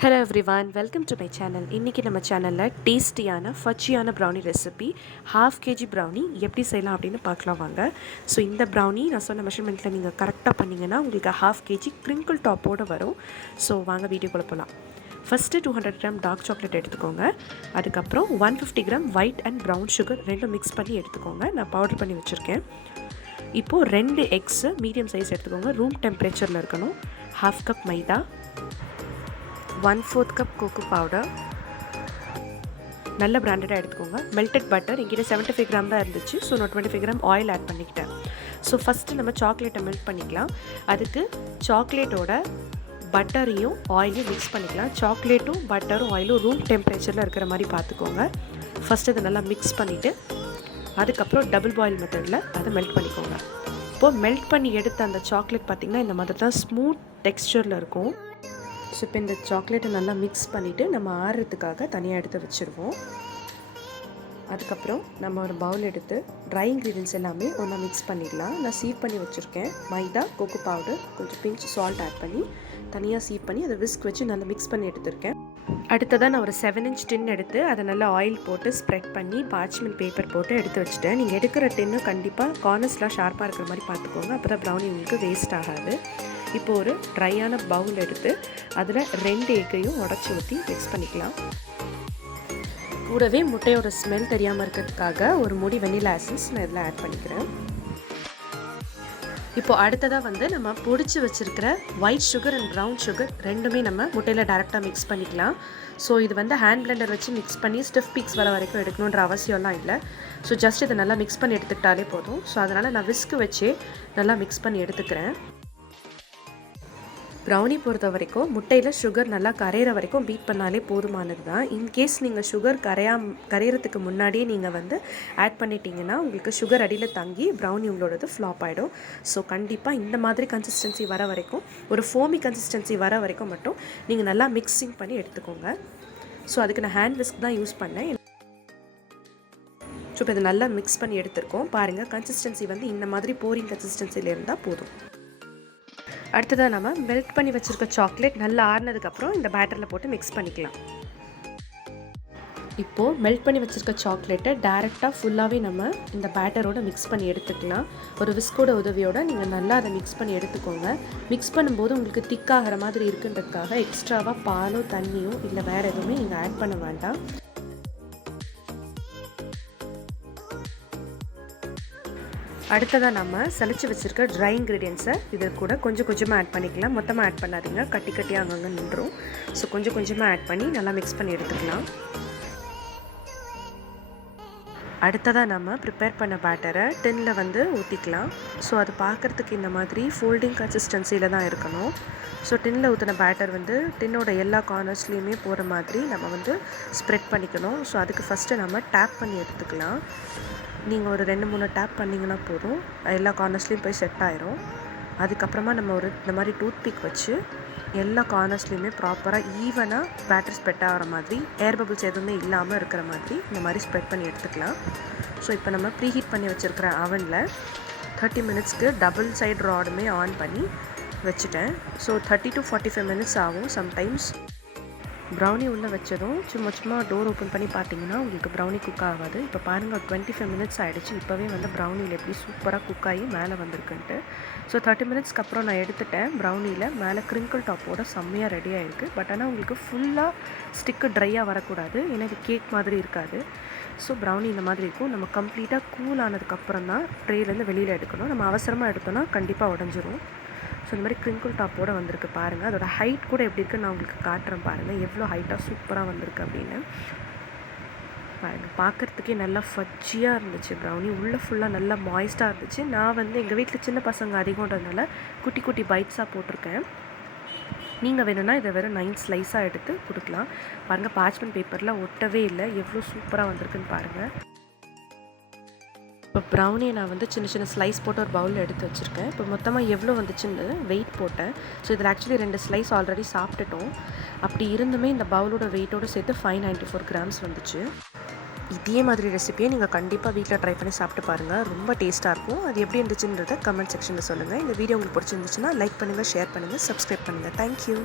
Hello everyone, welcome to my channel. இன்றைக்கி நம்ம சேனலில் டேஸ்டியான ஃபச்சியான ப்ரௌனி ரெசிபி ½ கேஜி ப்ரௌனி எப்படி செய்யலாம் அப்படின்னு பார்க்கலாம் வாங்க. ஸோ இந்த ப்ரௌனி நான் சொன்ன மெஷர்மெண்ட்டில் நீங்கள் கரெக்டாக பண்ணிங்கன்னா உங்களுக்கு ½ கேஜி க்ரிங்கிள் டாப்போடு வரும். ஸோ வாங்க வீடியோக்குள்ளே போகலாம். ஃபஸ்ட்டு 200 கிராம் டார்க் சாக்லேட் எடுத்துக்கோங்க. அதுக்கப்புறம் 150 gram white and brown sugar ரெண்டும் மிக்ஸ் பண்ணி எடுத்துக்கோங்க. நான் பவுடர் பண்ணி வச்சுருக்கேன். இப்போது 2 எக்ஸு மீடியம் சைஸ் எடுத்துக்கோங்க, ரூம் டெம்பரேச்சரில் இருக்கணும். ½ கப் மைதா, 1/4 கப் கோகோ பவுடர், நல்ல பிராண்டடாக எடுத்துக்கோங்க. மெல்டட் பட்டர் எங்கிட்ட 75 கிராம் தான் இருந்துச்சு, ஸோ நான் 25 கிராம் ஆயில் ஆட் பண்ணிக்கிட்டேன். ஸோ ஃபஸ்ட்டு நம்ம சாக்லேட்டை மெல்ட் பண்ணிக்கலாம். அதுக்கு சாக்லேட்டோட பட்டரையும் ஆயிலையும் மிக்ஸ் பண்ணிக்கலாம். சாக்லேட்டும் பட்டரும் ஆயிலும் ரூம் டெம்பரேச்சரில் இருக்கிற மாதிரி பார்த்துக்கோங்க. ஃபஸ்ட்டு அதை நல்லா மிக்ஸ் பண்ணிவிட்டு அதுக்கப்புறம் டபுள் பாயில் மெத்தடில் அதை மெல்ட் பண்ணிக்கோங்க. இப்போது மெல்ட் பண்ணி எடுத்த அந்த சாக்லேட் பார்த்திங்கன்னா இந்த மாதிரி தான் ஸ்மூத் டெக்ஸ்சரில் இருக்கும். ஸோ இப்போ இந்த சாக்லேட்டை நல்லா மிக்ஸ் பண்ணிவிட்டு நம்ம ஆறுறதுக்காக தனியாக எடுத்து வச்சுருவோம். அதுக்கப்புறம் நம்ம ஒரு பவுல் எடுத்து ட்ரை இன்க்ரீடியன்ஸ் எல்லாமே ஒன்றா மிக்ஸ் பண்ணிடலாம். நான் சீவ் பண்ணி வச்சுருக்கேன். மைதா, கோகோ பவுடர், கொஞ்சம் பிஞ்ச் சால்ட் ஆட் பண்ணி தனியாக சீவ் பண்ணி அதை விஸ்க் வச்சு நல்லா மிக்ஸ் பண்ணி எடுத்துருக்கேன். அடுத்ததாக நான் ஒரு 7 இன்ச் டின் எடுத்து அதை நல்லா ஆயில் போட்டு ஸ்ப்ரெட் பண்ணி பார்ச்மெண்ட் பேப்பர் போட்டு எடுத்து வச்சுட்டேன். நீங்கள் எடுக்கிற டின்னு கண்டிப்பாக கார்னர்ஸ்லாம் ஷார்ப்பாக இருக்கிற மாதிரி பார்த்துக்கோங்க, அப்போ தான் ப்ரௌனி உங்களுக்கு வேஸ்ட் ஆகாது. இப்போ ஒரு ட்ரையான பவுல் எடுத்து அதில் 2 எக்கையும் உடச்சி ஊற்றி மிக்ஸ் பண்ணிக்கலாம். கூடவே முட்டையோட ஸ்மெல் தெரியாமல் இருக்கிறதுக்காக ஒரு மூடி வெனிலா எசன்ஸ் நான் இதில் ஆட் பண்ணிக்கிறேன். இப்போது அடுத்ததாக நம்ம பொடிச்சு வச்சுருக்கிற white sugar and brown sugar ரெண்டுமே நம்ம முட்டையில் டேரெக்டாக மிக்ஸ் பண்ணிக்கலாம். ஸோ இது ஹேண்ட் பிளெண்டர் வச்சு மிக்ஸ் பண்ணி ஸ்டிஃப் பீக்ஸ் வர வரைக்கும் எடுக்கணுன்ற அவசியம்லாம் இல்லை. ஸோ ஜஸ்ட் இதை நல்லா மிக்ஸ் பண்ணி எடுத்துக்கிட்டாலே போதும். ஸோ அதனால் நான் விஸ்க் வச்சே நல்லா மிக்ஸ் பண்ணி எடுத்துக்கிறேன். ப்ரௌனி பொறுத்த வரைக்கும் முட்டையில் சுகர் நல்லா கரையிற வரைக்கும் பீட் பண்ணாலே போதுமானது தான். இன்கேஸ் நீங்கள் சுகர் கரையிறதுக்கு முன்னாடியே நீங்கள் ஆட் பண்ணிட்டீங்கன்னா உங்களுக்கு சுகர் அடியில் தங்கி ப்ரௌனி உங்களோடது ஃப்ளாப் ஆகிடும். ஸோ கண்டிப்பாக இந்த மாதிரி கன்சிஸ்டன்சி வர வரைக்கும், ஒரு ஃபோமி கன்சிஸ்டன்சி வர வரைக்கும் மட்டும் நீங்கள் நல்லா மிக்சிங் பண்ணி எடுத்துக்கோங்க. ஸோ அதுக்கு நான் ஹேண்ட் விஸ்க் தான் யூஸ் பண்ணேன். ஸோ இப்போ இதை நல்லா மிக்ஸ் பண்ணி எடுத்துருக்கோம். பாருங்கள், கன்சிஸ்டன்சி இந்த மாதிரி போரிங் கன்சிஸ்டன்சியில் இருந்தால் போதும். அடுத்ததாக நம்ம மெல்ட் பண்ணி வச்சுருக்க சாக்லேட் நல்லா ஆறுனதுக்கப்புறம் இந்த பேட்டரில் போட்டு மிக்ஸ் பண்ணிக்கலாம். இப்போது மெல்ட் பண்ணி வச்சுருக்க சாக்லேட்டை டேரெக்டாக ஃபுல்லாகவே நம்ம இந்த பேட்டரோடு மிக்ஸ் பண்ணி எடுத்துக்கலாம். ஒரு விஸ்கோட உதவியோடு நீங்கள் நல்லா அதை மிக்ஸ் பண்ணி எடுத்துக்கோங்க. மிக்ஸ் பண்ணும்போது உங்களுக்கு திக்காகிற மாதிரி இருக்குன்றதுக்காக எக்ஸ்ட்ராவாக பாலோ தண்ணியோ இல்லை வேறு எதுவுமே நீங்கள் ஆட் பண்ண வேண்டாம். அடுத்ததாக நம்ம சலிச்சு வச்சுருக்க ட்ரை இன்க்ரீடியன்ஸை இது கூட கொஞ்சம் கொஞ்சமாக ஆட் பண்ணிக்கலாம். மொத்தமாக ஆட் பண்ணாதீங்க, கட்டி கட்டியாக அங்கங்கே நின்றும். ஸோ கொஞ்சம் கொஞ்சமாக ஆட் பண்ணி நல்லா மிக்ஸ் பண்ணி எடுத்துக்கலாம். அடுத்ததாக நம்ம ப்ரிப்பேர் பண்ண பேட்டரை டின்னில் ஊற்றிக்கலாம். ஸோ அது பார்க்குறதுக்கு இந்த மாதிரி ஃபோல்டிங் கன்சிஸ்டன்சியில் தான் இருக்கணும். ஸோ டின்னில் ஊற்றின பேட்டர் டின்னோட எல்லா கார்னர்ஸ்லேயுமே போகிற மாதிரி நம்ம ஸ்ப்ரெட் பண்ணிக்கணும். ஸோ அதுக்கு ஃபஸ்ட்டு நம்ம டேப் பண்ணி எடுத்துக்கலாம். நீங்கள் ஒரு 2-3 டேப் பண்ணிங்கன்னா போதும், எல்லா கார்னர்ஸ்லேயும் போய் செட் ஆயிரும். அதுக்கப்புறமா நம்ம இந்த மாதிரி டூத் பிக் வச்சு எல்லா கார்னர்ஸ்லேயுமே ப்ராப்பராக ஈவனாக பேட்டர் ஸ்ப்ரெட் ஆகிற மாதிரி, ஏர் பபிள்ஸ் எதுவுமே இல்லாமல் இருக்கிற மாதிரி இந்த மாதிரி ஸ்ப்ரெட் பண்ணி எடுத்துக்கலாம். ஸோ இப்போ நம்ம ப்ரீஹீட் பண்ணி வச்சுருக்கிற அவனில் 30 மினிட்ஸ்க்கு டபுள் சைடு ராடுமே ஆன் பண்ணி வச்சுட்டேன். ஸோ 30 to 45 மினிட்ஸ் ஆகும். சம்டைம்ஸ் ப்ரௌனி உள்ளே வச்சதும் சும்மா டோர் ஓப்பன் பண்ணி பார்த்தீங்கன்னா உங்களுக்கு ப்ரௌனி குக் ஆகாது. இப்போ பாருங்கள், 25 மினிட்ஸ் ஆகிடுச்சு. இப்போவே ப்ரௌனியில் எப்படி சூப்பராக குக் ஆகி மேலே வந்திருக்குன்ட்டு. ஸோ 30 மினிட்ஸ்க்கு அப்புறம் நான் எடுத்துட்டேன். ப்ரௌனியில் மேலே க்ரிங்கிள் டாப்போட செம்மையாக ரெடி ஆகிருக்கு. பட் ஆனால் உங்களுக்கு ஃபுல்லாக ஸ்டிக்கு ட்ரையாக வரக்கூடாது, ஏன்னா இது கேக் மாதிரி இருக்காது. ஸோ ப்ரௌனி இந்த மாதிரி இருக்கும். நம்ம கம்ப்ளீட்டாக கூல் ஆனதுக்கப்புறம் தான் ட்ரேலேருந்து வெளியில் எடுக்கணும். நம்ம அவசரமாக எடுத்தோன்னா கண்டிப்பாக உடஞ்சிரும். ஸோ இந்த மாதிரி க்ரிங்கிள் டாப்போடு வந்திருக்கு பாருங்கள். அதோட ஹைட் கூட எப்படி இருக்குன்னு நான் உங்களுக்கு காட்டுறேன் பாருங்கள், எவ்வளோ ஹைட்டாக சூப்பராக வந்திருக்கு அப்படின்னு பாருங்கள். பார்க்குறதுக்கே நல்லா ஃபஜ்ஜியாக இருந்துச்சு ப்ரௌனி. உள்ளே ஃபுல்லாக நல்லா மாய்ஸ்டாக இருந்துச்சு. நான் எங்கள் வீட்டில் சின்ன பசங்க அதிகன்றதுனால குட்டி குட்டி பைட்ஸாக போட்டிருக்கேன். நீங்கள் வேணும்னா இதை வெறும் 9 ஸ்லைஸாக எடுத்து கொடுக்கலாம். பாருங்கள், பார்ச்மெண்ட் பேப்பரில் ஒட்டவே இல்லை, எவ்வளோ சூப்பராக வந்திருக்குன்னு பாருங்கள். இப்போ ப்ரௌனியை நான் சின்ன சின்ன ஸ்லைஸ் போட்டு ஒரு பவுலில் எடுத்து வச்சுருக்கேன். இப்போ மொத்தமாக எவ்வளோ வந்துச்சுன்னு வெயிட் போட்டேன். ஸோ இதில் ஆக்சுவலி 2 ஸ்லைஸ் ஆல்ரெடி சாப்பிட்டுட்டோம். அப்படி இருந்துமே இந்த பவுலோட வெயிட்டோடு சேர்த்து 594 கிராம்ஸ் வந்துச்சு. இதே மாதிரி ரெசிபியை நீங்கள் கண்டிப்பாக வீட்டில் ட்ரை பண்ணி சாப்பிட்டு பாருங்கள், ரொம்ப டேஸ்ட்டாக இருக்கும். அது எப்படி இருந்துச்சுன்றதை கமெண்ட் செக்ஷனில் சொல்லுங்கள். இந்த வீடியோ உங்களுக்கு பிடிச்சிருந்துச்சுன்னா லைக் பண்ணுங்கள், ஷேர் பண்ணுங்கள், சப்ஸ்கிரைப் பண்ணுங்கள். தேங்க்யூ.